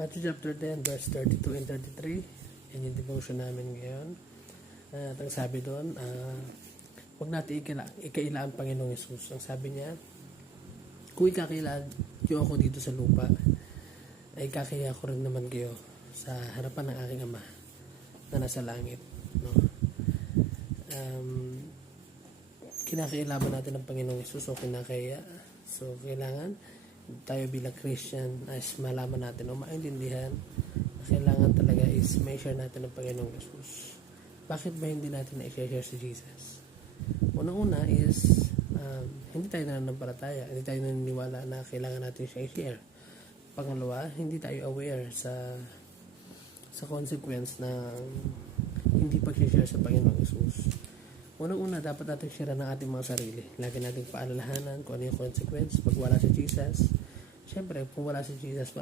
Matthew chapter 10, verse 32 and 33. Yan yung devotion namin ngayon. At ang sabi doon, huwag natin ikaila ang Panginoong Yesus. Ang sabi niya, kung ikakaila niyo ako dito sa lupa, ay kakaya ko rin naman kayo sa harapan ng aking Ama na nasa langit. No? Kinakailaban natin ang Panginoong Yesus o kinakaya. So, kailangan tayo bilang Christian as malaman natin o maintindihan na kailangan talaga is may share natin ang Panginoong Yesus. Bakit ba hindi natin na-share si Jesus? Unang-una is hindi tayo nananampalataya, hindi tayo naniniwala na kailangan natin siya i-share. Pangalawa, hindi tayo aware sa consequence na hindi pag-share sa Panginoong Yesus. Unang-una, dapat natin share ng ating mga sarili. Lagi nating paalalahanan kung ano yung consequence pag wala si Jesus. Siyempre, kung wala si Jesus,